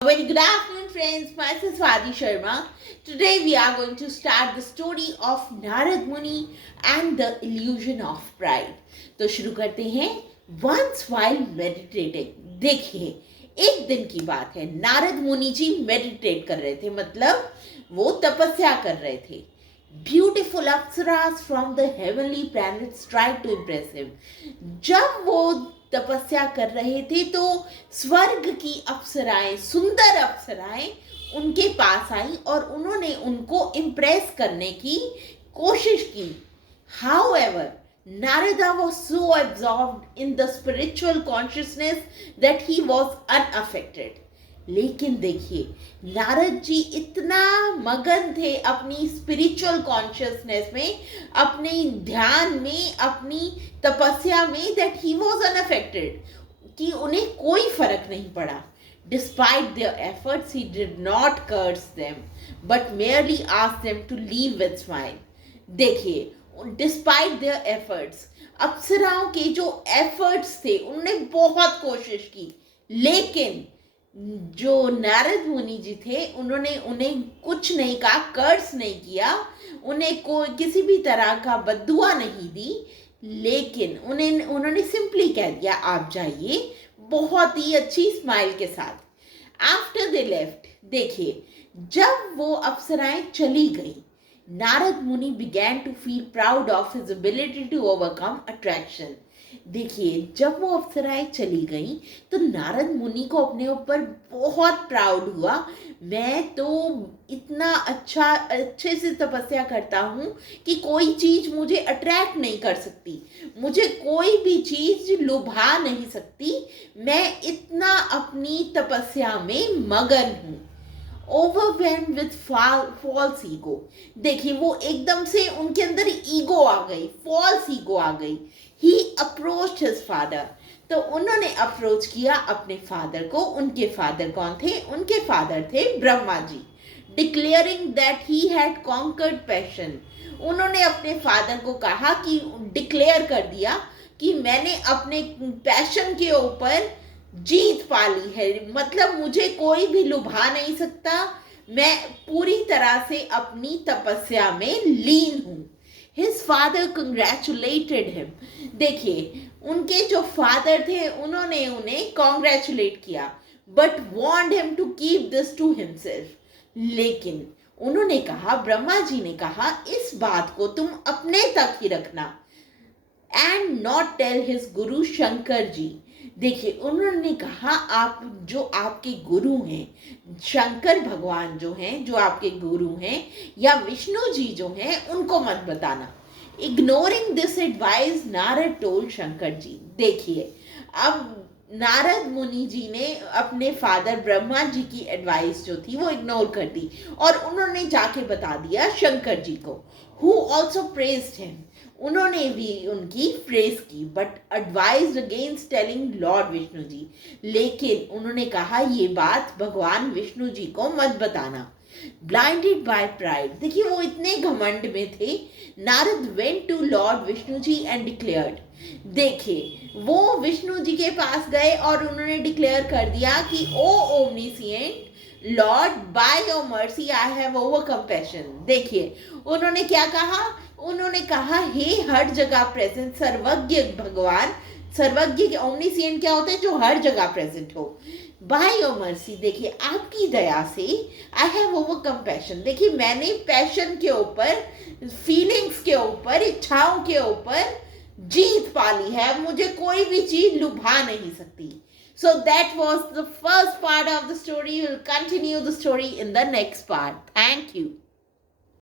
Very good afternoon, friends. Myself Swati Sharma. Today we are going to start the story of Narad Muni and the illusion of pride. तो शुरू करते हैं. Once while meditating, देखिए एक दिन की बात है. नारद मुनि जी मेडिटेट कर रहे थे, मतलब वो तपस्या कर रहे थे. Beautiful apsaras from the heavenly planets tried to impress him. जब वो तपस्या कर रहे थे तो स्वर्ग की अप्सराएं, सुंदर अप्सराएं उनके पास आई और उन्होंने उनको इम्प्रेस करने की कोशिश की. However, Narada was so absorbed in the spiritual consciousness that he was unaffected. लेकिन देखिए, नारद जी इतना मगन थे अपनी स्पिरिचुअल कॉन्शियसनेस में, अपने ध्यान में, अपनी तपस्या में, दैट ही वाज अनअफेक्टेड, कि उन्हें कोई फर्क नहीं पड़ा. Despite their efforts, he did not curse them, but merely asked them to leave with smile. देखिए, डिस्पाइट देयर एफर्ट्स, अप्सराओं के जो एफर्ट्स थे उन्होंने बहुत कोशिश की, लेकिन जो नारद मुनि जी थे उन्होंने उन्हें कुछ नहीं कहा, कर्स नहीं किया, उन्हें कोई किसी भी तरह का बद्दुआ नहीं दी, लेकिन उन्होंने सिंपली कह दिया आप जाइए, बहुत ही अच्छी स्माइल के साथ. आफ्टर दे लेफ्ट, देखिए जब वो अप्सराएं चली गई, नारद मुनि began to feel proud of his ability to overcome attraction. देखिए जब वो अप्सराएं चली गई तो नारद मुनि को अपने ऊपर बहुत प्राउड हुआ. मैं तो इतना अच्छे से तपस्या करता हूँ कि कोई चीज़ मुझे अट्रैक्ट नहीं कर सकती, मुझे कोई भी चीज़ लुभा नहीं सकती, मैं इतना अपनी तपस्या में मगन हूँ. ओवरवेल्म्ड विथ फॉल्स ईगो, देखिए वो एकदम से उनके अंदर ईगो आ गई, फॉल्स ईगो आ गई. ही अप्रोच्ड हिज फादर, तो उन्होंने अप्रोच किया अपने फादर को. उनके फादर कौन थे? उनके फादर थे Brahma ji. Declaring that he had conquered passion, उन्होंने अपने फादर को कहा कि डिक्लेयर कर दिया कि मैंने अपने पैशन के ऊपर जीत पा ली है, मतलब मुझे कोई भी लुभा नहीं सकता, मैं पूरी तरह से अपनी तपस्या में लीन हूँ. His father congratulated him. देखिए उनके जो फादर थे उन्होंने उन्हें कॉन्ग्रेचुलेट किया, but wanted him to keep this to himself. लेकिन उन्होंने कहा, ब्रह्मा जी ने कहा, इस बात को तुम अपने तक ही रखना, एंड नॉट टेल हिज गुरु शंकर जी. देखिए उन्होंने कहा आप जो आपके गुरु हैं, शंकर भगवान जो हैं, जो आपके गुरु हैं, या विष्णु जी जो हैं, उनको मत बताना. Ignoring this advice Narad told Shankar ji. देखिए अब नारद मुनि जी ने अपने फादर ब्रह्मा जी की एडवाइस जो थी वो इग्नोर कर दी और उन्होंने जाके बता दिया शंकर जी को. हु ऑल्सो प्रेज्ड हिम, उन्होंने भी उनकी प्रेज की, but advised against telling Lord Vishnu ji. लेकिन उन्होंने कहा ये बात भगवान विष्णु जी को मत बताना. ब्लाइंडेड बाय प्राइड, देखिए वो इतने घमंड में थे. Narad went to lord Vishnu ji and declared, देखिए वो विष्णु जी के पास गए और उन्होंने डिक्लेयर कर दिया कि O omniscient Lord, by your mercy I have overcome passion. देखिए उन्होंने क्या कहा? उन्होंने कहा हे हर जगह प्रेजेंट सर्वज्ञ भगवान, सर्वज्ञ के ओमनीसिएंट क्या होते हैं? जो हर जगह प्रेजेंट हो. बाय योर मर्सी, देखिए आपकी दया से आई हैव ओवरकम पैशन, देखिए मैंने पैशन के ऊपर, फीलिंग्स के ऊपर, इच्छाओं के ऊपर जीत पा ली है, मुझे कोई भी चीज लुभा नहीं सकती. So that was the first part of the story. We will continue the story in the next part. Thank you.